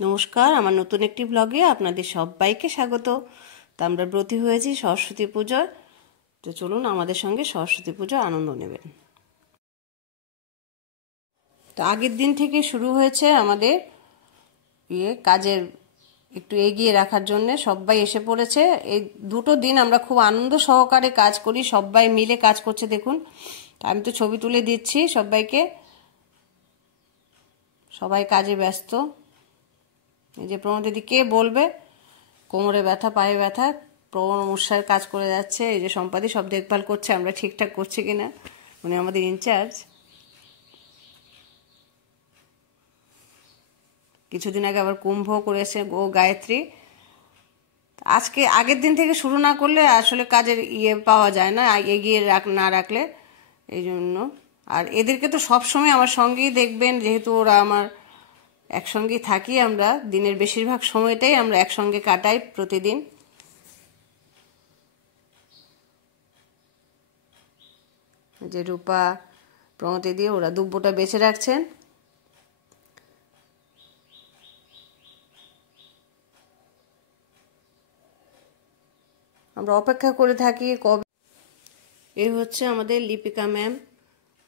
নমস্কার, আমার নতুন একটি ব্লগে আপনাদের সবাইকে স্বাগত। তো আমরা ব্রতী হয়েছি সরস্বতী পুজোয়। তো চলুন আমাদের সঙ্গে সরস্বতী পুজো আনন্দ নেবেন। তো আগের দিন থেকে শুরু হয়েছে আমাদের কাজের একটু এগিয়ে রাখার জন্য সবাই এসে পড়েছে। এই দুটো দিন আমরা খুব আনন্দ সহকারে কাজ করি, সবাই মিলে কাজ করছে। দেখুন, আমি তো ছবি তুলে দিচ্ছি সবাইকে, সবাই কাজে ব্যস্ত। এই যে প্রণব দিদি কে বলবে, কোমরে ব্যথা, পায়ে ব্যথা, প্রবণ মশার কাজ করে যাচ্ছে। এই যে সম্পাদি সব দেখভাল করছে আমরা ঠিকঠাক করছি কিনা, উনি আমাদের ইনচার্জ। কিছুদিন আগে আবার কুম্ভ করেছে ও গায়ত্রী। আজকে আগের দিন থেকে শুরু না করলে আসলে কাজের পাওয়া যায় না, এগিয়ে না রাখলে। এই জন্য আর এদেরকে তো সবসময় আমার সঙ্গেই দেখবেন, যেহেতু ওরা আমার একসঙ্গেই থাকি। আমরা দিনের বেশিরভাগ সময়টাই আমরা একসঙ্গে কাটাই প্রতিদিন। যে রূপা, প্রণতি দিয়ে ওরা দুব্বোটা বেছে রাখছেন। আমরা অপেক্ষা করে থাকি কবে। এই হচ্ছে আমাদের লিপিকা ম্যাম,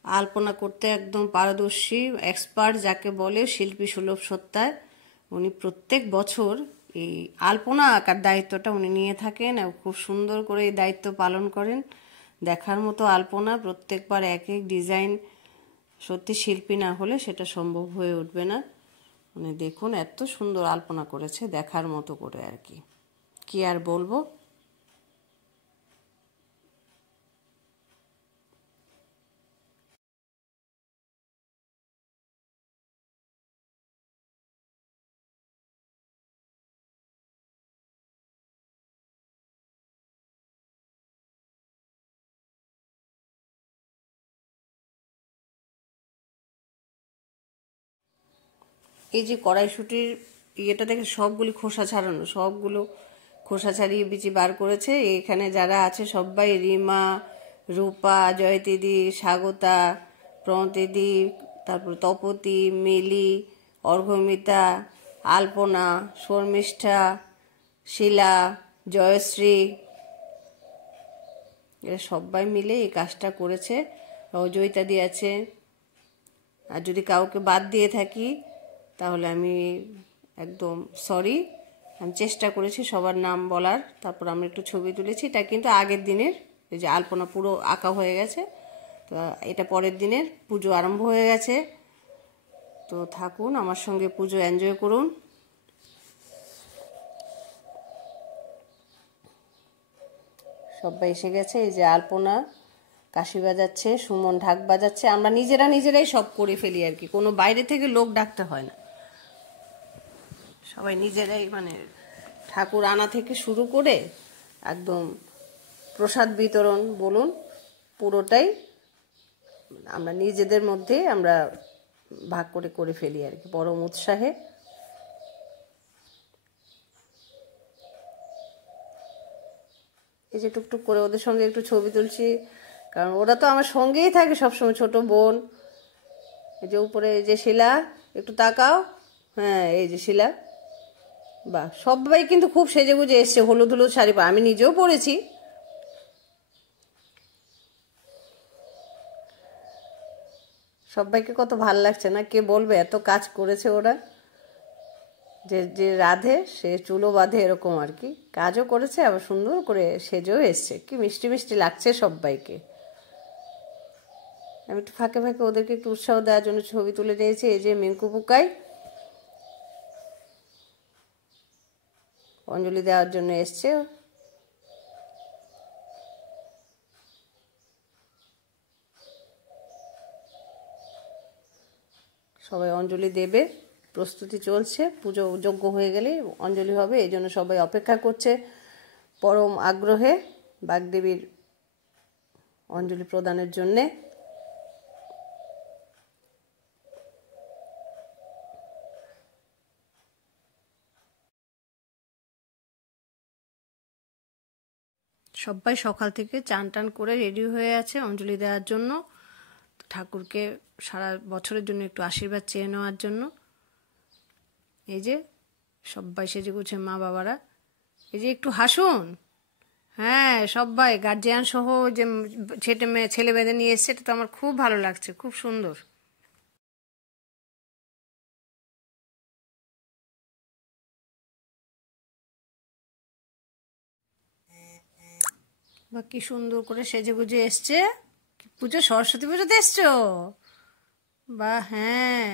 আলপনা করতে একদম পারদর্শী, এক্সপার্ট যাকে বলে, শিল্পী সুলভ সত্তায়। উনি প্রত্যেক বছর এই আলপনা আঁকার দায়িত্বটা উনি নিয়ে থাকেন এবং খুব সুন্দর করে এই দায়িত্ব পালন করেন। দেখার মতো আলপনা, প্রত্যেকবার এক এক ডিজাইন। সত্যি শিল্পী না হলে সেটা সম্ভব হয়ে উঠবে না। মানে দেখুন এত সুন্দর আলপনা করেছে, দেখার মতো করে আর কি আর বলবো। এই যে কড়াইশুটির ইয়েটা দেখে সবগুলি খোসা ছাড়ানো, সবগুলো খোসা ছাড়িয়ে বিচি বার করেছে। এখানে যারা আছে সবাই, রিমা, রূপা, জয়তিদি, স্বাগতা, প্রণতিদি, তারপর তপতি, মিলি, অর্ঘমিতা, আলপনা, শর্মিষ্ঠা, শিলা, জয়শ্রী, এরা সবাই মিলে এই কাজটা করেছে। জয়িতাদি আছে। আর যদি কাউকে বাদ দিয়ে থাকি তাহলে আমি একদম সরি। আমি চেষ্টা করেছি সবার নাম বলার, তারপর আমরা একটু ছবি তুলেছি। এটা কিন্তু আগের দিনের, এই যে আলপনা পুরো আঁকা হয়ে গেছে। তো এটা পরের দিনের, পুজো আরম্ভ হয়ে গেছে। তো থাকুন আমার সঙ্গে, পুজো এনজয় করুন। সবাই এসে গেছে। এই যে আলপনা, কাশি বাজাচ্ছে, সুমন ঢাক বাজাচ্ছে। আমরা নিজেরাই সব করে ফেলি আর কি, কোনো বাইরে থেকে লোক ডাকতে হয় না। সবাই নিজেরাই, মানে ঠাকুর আনা থেকে শুরু করে একদম প্রসাদ বিতরণ বলুন, পুরোটাই আমরা নিজেদের মধ্যে আমরা ভাগ করে ফেলি আর কি, পরম উৎসাহে। এই যে টুকটুক করে ওদের সঙ্গে একটু ছবি তুলছি, কারণ ওরা তো আমার সঙ্গেই থাকে সবসময়, ছোট বোন। এই যে উপরে এই যে শিলা, একটু তাকাও। হ্যাঁ, এই যে শিলা। বাহ, সবাই কিন্তু খুব সেজেগুজে এসছে, হলুদ হলুদ শাড়ি। আমি নিজেও পরেছি। সবাইকে কত ভাল লাগছে না, কে বলবে এত কাজ করেছে ওরা। যে যে রাধে সে চুলো বাঁধে, এরকম আর কি। কাজও করেছে, আবার সুন্দর করে সেজেও এসছে। কি মিষ্টি মিষ্টি লাগছে সবাইকে। আমি একটু ফাঁকে ফাঁকে ওদেরকে একটু উৎসাহ দেওয়ার জন্য ছবি তুলে নিয়েছি। এই যে মিঙ্কু পুকাই অঞ্জলি দেওয়ার জন্য এসছে। সবাই অঞ্জলি দেবে, প্রস্তুতি চলছে। পুজো যোগ্য হয়ে গেলে অঞ্জলি হবে, এই জন্য সবাই অপেক্ষা করছে পরম আগ্রহে বাগদেবীর অঞ্জলি প্রদানের জন্যে। সবাই সকাল থেকে চান টান করে রেডি হয়ে আছে অঞ্জলি দেওয়ার জন্য, ঠাকুরকে সারা বছরের জন্য একটু আশীর্বাদ চেয়ে নেওয়ার জন্য। এই যে সবাই সেজে গুছে মা বাবারা। এই যে একটু হাসুন। হ্যাঁ, সবাই গার্জিয়ান সহ যে ছেলে মেয়েদের নিয়ে এসছে, এটা তো আমার খুব ভালো লাগছে, খুব সুন্দর। বা কি সুন্দর করে সেজে গুজে এসছে। পুজো, সরস্বতী পুজোতে এসছো? বা হ্যাঁ,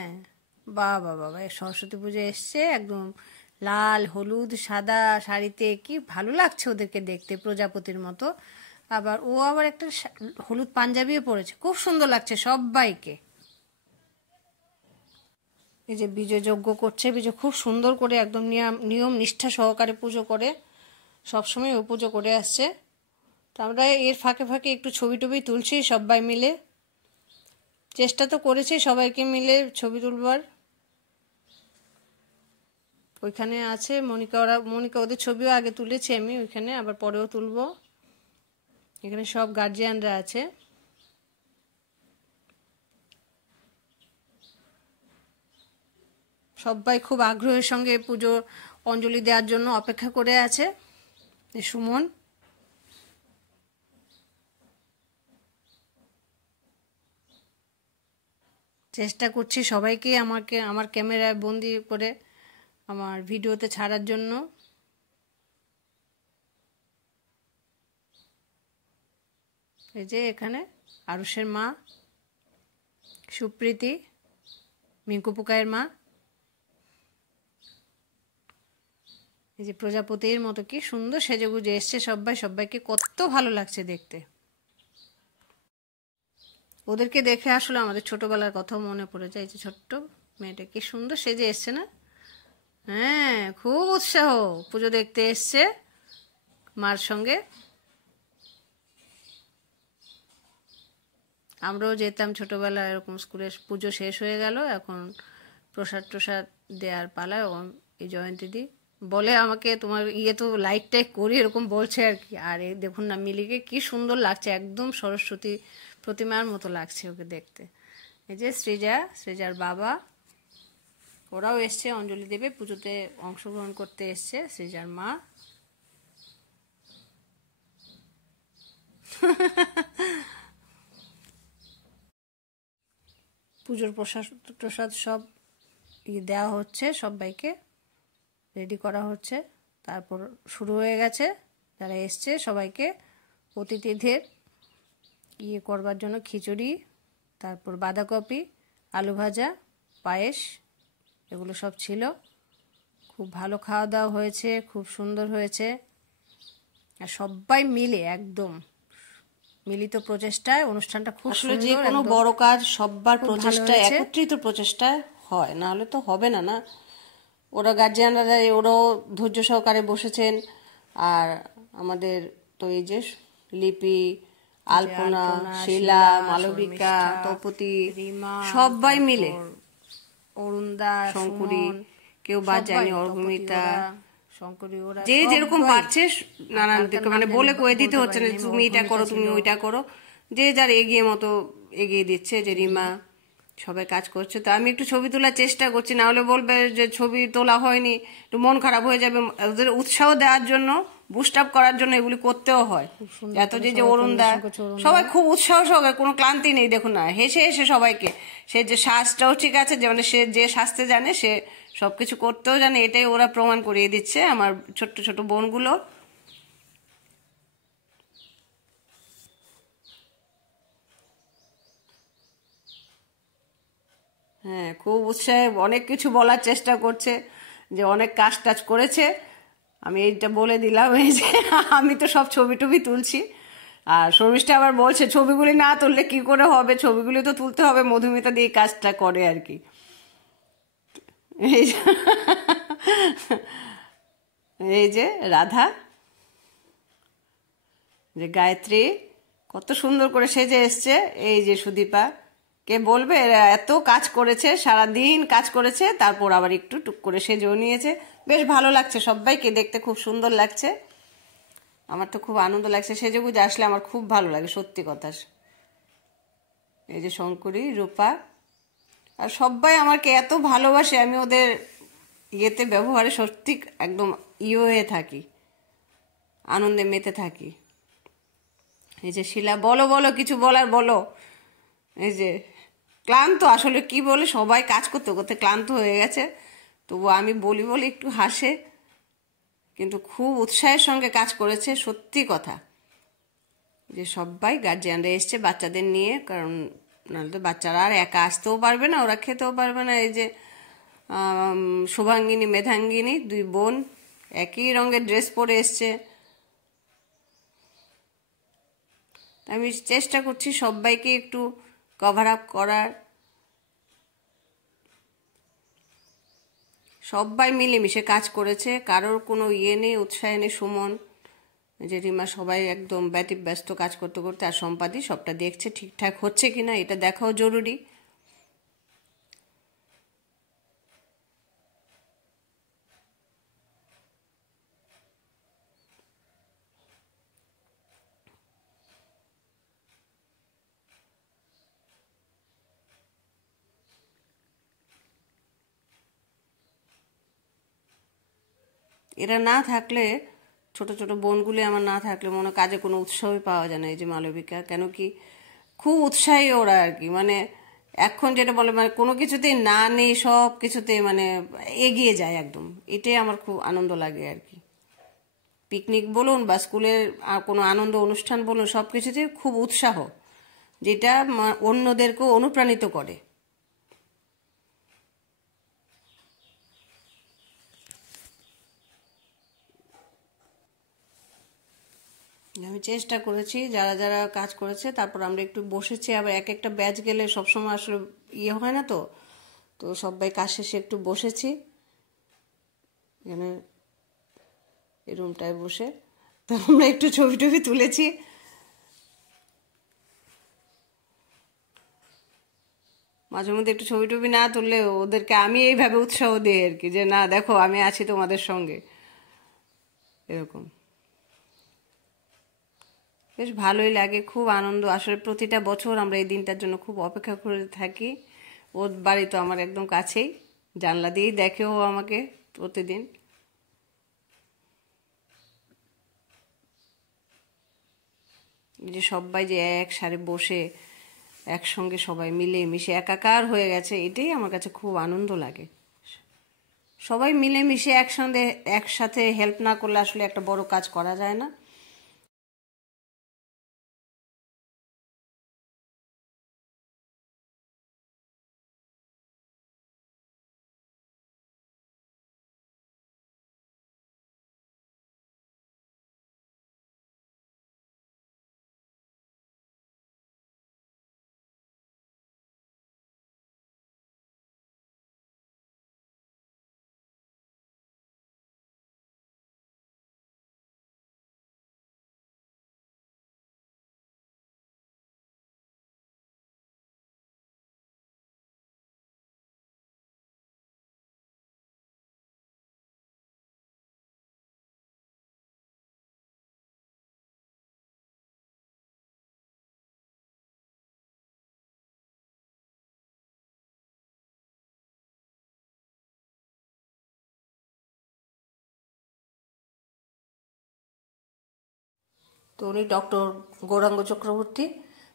বাবা বাবা, সরস্বতী পুজো এসছে একদম লাল হলুদ সাদা শাড়িতে, কি ভালো লাগছে ওদেরকে দেখতে, প্রজাপতির মতো। আবার ও আবার একটা হলুদ পাঞ্জাবিও পরেছে, খুব সুন্দর লাগছে সবাইকে। এই যে বিজয় যজ্ঞ করছে, বিজয় খুব সুন্দর করে একদম নিয়ম নিষ্ঠা সহকারে পুজো করে, সবসময় ও পুজো করে আসছে। তো আমরা এর ফাঁকে ফাঁকে একটু ছবি টবি তুলছি সবাই মিলে, চেষ্টা তো করেছি সবাইকে মিলে ছবি তুলবার। ওইখানে আছে মনিকা, ওদের ছবিও আগে তুলেছি আমি ওইখানে, আবার পরেও তুলবো। এখানে সব গার্জিয়ানরা আছে। সবাই খুব আগ্রহের সঙ্গে পুজো অঞ্জলি দেওয়ার জন্য অপেক্ষা করে আছে। সুমন, চেষ্টা করছি সবাইকে আমার ক্যামেরায় বন্দি করে আমার ভিডিওতে ছাড়ার জন্য। এই যে এখানে আরুষের মা সুপ্রীতি, মিঙ্কু পোকায়ের মা। এই যে প্রজাপতির মতো কি সুন্দর সেজেগুজে এসছে সবাই, সবাইকে কত ভালো লাগছে দেখতে। ওদেরকে দেখে আসলে আমাদের ছোটবেলার কথাও মনে পড়ে যায়। এই যে ছোট্ট মেয়েটা কি সুন্দর সেজে এসছে না? হ্যাঁ, খুব উৎসাহ, পুজো দেখতে এসছে মার সঙ্গে। আমরাও যেতাম ছোটবেলায় এরকম, স্কুলে পুজো শেষ হয়ে গেল, এখন প্রসাদ দেওয়ার পালায় এই জয়ন্তীদি বলে আমাকে, তোমার তো লাইটটাই করি, এরকম বলছে আর কি। আর এই দেখুন না, মিলিকে কি সুন্দর লাগছে, একদম সরস্বতী প্রতিমার মতো লাগছে ওকে দেখতে। এই যে সৃজার বাবা, ওরাও এসছে অঞ্জলি দেবে, পুজোতে অংশগ্রহণ করতে এসছে। সৃজার মা, পুজোর প্রসাদ সব দেওয়া হচ্ছে, সবাইকে রেডি করা হচ্ছে। তারপর শুরু হয়ে গেছে, যারা এসছে সবাইকে অতিথিদের করবার জন্য খিচুড়ি, তারপর বাঁধাকপি, আলু ভাজা, পায়েস, এগুলো সব ছিল। খুব ভালো খাওয়া দাওয়া হয়েছে, খুব সুন্দর হয়েছে। আর সবাই মিলে একদম মিলিত প্রচেষ্টায় অনুষ্ঠানটা খুব সুন্দর। যে কোনো বড় কাজ সবার প্রচেষ্টায়, একত্রিত প্রচেষ্টায় হয়, না হলে তো হবে না। না, ওরা গার্জিয়ানরা ওরাও ধৈর্য সহকারে বসেছেন। আর আমাদের তো এই যে লিপি, আলপনা, শিলা, মালবিকা, তপতি, সবাই মিলে, অরুণদা, শঙ্করী, কেউ বাদ যায়নি, অর্ঘমিতা, শঙ্করী, ওরা যে যেরকম পারছে নানান মানে বলে কয়ে দিতে হচ্ছে না, তুমি এটা করো, তুমি ওইটা করো, যে যার এগিয়ে দিচ্ছে। যে রিমা, সবাই কাজ করছে। তো আমি একটু ছবি তোলার চেষ্টা করছি, না হলে বলবে যে ছবি তোলা হয়নি, একটু মন খারাপ হয়ে যাবে। ওদের উৎসাহ দেওয়ার জন্য, বুস্ট আপ করার জন্য এগুলি করতেও হয়। এত যে অরুণদা, সবাই খুব উৎসাহ সহকারে, কোনো ক্লান্তি নেই। দেখুন না, হেসে হেসে সবাইকে, সে যে সাজটাও ঠিক আছে, যে মানে সে যে সাজতে জানে, সে সবকিছু করতেও জানে, এটাই ওরা প্রমাণ করিয়ে দিচ্ছে, আমার ছোট্ট ছোট বোনগুলো। হ্যাঁ, খুব উৎসাহে অনেক কিছু বলার চেষ্টা করছে, যে অনেক কাজ টাজ করেছে। আমি এইটা বলে দিলাম, এই যে আমি তো সব ছবি টবি তুলছি। আর শর্মিষ্ঠা আবার বলছে ছবিগুলি না তুললে কি করে হবে, ছবিগুলি তো তুলতে হবে। মধুমিতা দিয়ে কাজটা করে আর কি। এই যে রাধা, যে গায়ত্রী কত সুন্দর করে সেজে এসছে। এই যে সুদীপা, কে বলবে এরা এত কাজ করেছে, সারাদিন কাজ করেছে, তারপর আবার একটু টুক করে সেজেও নিয়েছে। বেশ ভালো লাগছে, সবাইকে দেখতে খুব সুন্দর লাগছে। আমার তো খুব আনন্দ লাগছে, সেজেগুজে আসলে আমার খুব ভালো লাগে, সত্যি কথা। এই যে শঙ্করী, রূপা, আর সবাই আমাকে এত ভালোবাসে, আমি ওদের ইয়েতে ব্যবহারে সত্যি একদম হয়ে থাকি, আনন্দে মেতে থাকি। এই যে শিলা, বলো বলো কিছু বলার বলো। এই যে ক্লান্ত, আসলে কি বলে সবাই কাজ করতে করতে ক্লান্ত হয়ে গেছে, তবু আমি বলি বলে একটু হাসে, কিন্তু খুব উৎসাহের সঙ্গে কাজ করেছে সত্যি কথা। যে সবাই গার্জিয়ানরা এসছে বাচ্চাদের নিয়ে, কারণ নাহলে তো বাচ্চারা আর একা আসতেও পারবে না, ওরা খেতেও পারবে না। এই যে শুভাঙ্গিনী মেধাঙ্গিনী 2 বোন একই রঙের ড্রেস পরে এসছে। আমি চেষ্টা করছি সবাইকে একটু কভার আপ করার। সবাই মিলেমিশে কাজ করেছে, কারোর কোনো নেই, উৎসাহ নেই। সুমন, জেঠিমা সবাই একদম ব্যতিব্যস্ত কাজ করতে করতে, আর সম্পাদি সবটা দেখছে ঠিকঠাক হচ্ছে কিনা, এটা দেখাও জরুরি। এরা না থাকলে, ছোট ছোট বোনগুলি আমার না থাকলে মনে কাজে কোনো উৎসাহই পাওয়া যায় না। এই যে মালবিকা, কেন কি খুব উৎসাহী ওরা আর কি, মানে এখন যেটা বলে মানে কোনো কিছুতেই না নেই, সব কিছুতেই মানে এগিয়ে যায় একদম। এটাই আমার খুব আনন্দ লাগে আর কি। পিকনিক বলুন বা স্কুলের কোনো আনন্দ অনুষ্ঠান বলুন, সব কিছুতে খুব উৎসাহ, যেটা অন্যদেরকেও অনুপ্রাণিত করে। আমি চেষ্টা করেছি যারা যারা কাজ করেছে, তারপর আমরা একটু বসেছি। আবার এক একটা ব্যাচ গেলে সবসময় আসলে হয় না, তো তো সবাই কাজ শেষে একটু বসেছি এখানে এই রুমটায় বসে, তো আমরা একটু ছবি টবি তুলেছি। মাঝে মধ্যে একটু ছবি টবি না তুললে ওদেরকে আমি এইভাবে উৎসাহ দিই আর কি, যে না দেখো আমি আছি তোমাদের সঙ্গে, এরকম বেশ ভালোই লাগে, খুব আনন্দ। আসলে প্রতিটা বছর আমরা এই দিনটার জন্য খুব অপেক্ষা করে থাকি। ওর বাড়ি তো আমার একদম কাছেই, জানলা দিয়েই দেখেও আমাকে প্রতিদিন। যে সবাই যে এক সারে বসে একসঙ্গে সবাই মিলে মিশে একাকার হয়ে গেছে, এটাই আমার কাছে খুব আনন্দ লাগে। সবাই মিলে মিশে একসাথে হেল্প না করলে আসলে একটা বড় কাজ করা যায় না। তো উনি ডক্টর গৌরাঙ্গ চক্রবর্তী,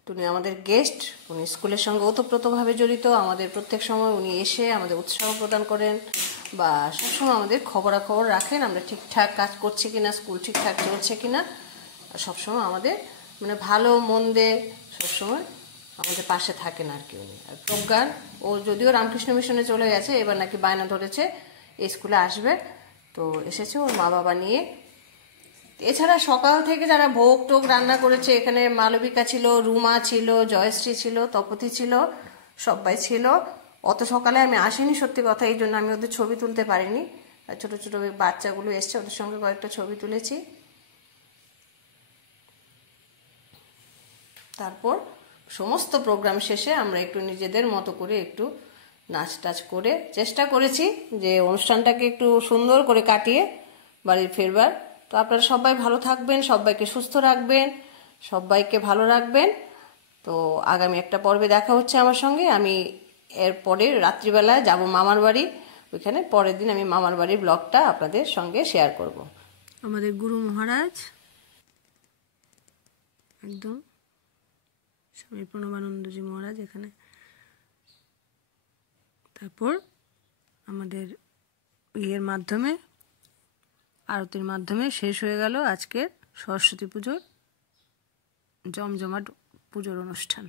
উনি আমাদের গেস্ট। উনি স্কুলের সঙ্গে ওতপ্রোতভাবে জড়িত। আমাদের প্রত্যেক সময় উনি এসে আমাদের উৎসাহ প্রদান করেন, বা সবসময় আমাদের খবরাখবর রাখেন আমরা ঠিকঠাক কাজ করছি কিনা, স্কুল ঠিকঠাক চলছে কিনা। আর সবসময় আমাদের মানে ভালো মন্দে সবসময় আমাদের পাশে থাকেন আর কি উনি। আর প্রজ্ঞান, ও যদিও রামকৃষ্ণ মিশনে চলে গেছে, এবার নাকি বায়না ধরেছে এই স্কুলে আসবে, তো এসেছে ওর মা বাবা নিয়ে। এছাড়া সকাল থেকে যারা ভোগ টোগ রান্না করেছে, এখানে মালবিকা ছিল, রুমা ছিল, জয়শ্রী ছিল, তপতি ছিল, সবাই ছিল। অত সকালে আমি আসিনি সত্যি কথা, এই জন্য আমি ওদের ছবি তুলতে পারিনি। আর ছোটো ছোটো বাচ্চাগুলো এসছে, ওদের সঙ্গে কয়েকটা ছবি তুলেছি। তারপর সমস্ত প্রোগ্রাম শেষে আমরা একটু নিজেদের মতো করে একটু নাচ টাচ করে চেষ্টা করেছি যে অনুষ্ঠানটাকে একটু সুন্দর করে কাটিয়ে বাড়ি ফেরবার। তো আপনারা সবাই ভালো থাকবেন, সবাইকে সুস্থ রাখবেন, সবাইকে ভালো রাখবেন। তো আগামী একটা পর্বে দেখা হচ্ছে আমার সঙ্গে। আমি এরপরে রাত্রিবেলায় যাব মামার বাড়ি। ওইখানে পরের দিন আমি মামার বাড়ির ব্লগটা আপনাদের সঙ্গে শেয়ার করব। আমাদের গুরু মহারাজ একদম স্বামী প্রণবানন্দজি মহারাজ এখানে। তারপর আমাদের ইয়ের মাধ্যমে, আরতির মাধ্যমে শেষ হয়ে গেল আজকের সরস্বতী পুজোর জমজমাট পুজোর অনুষ্ঠান।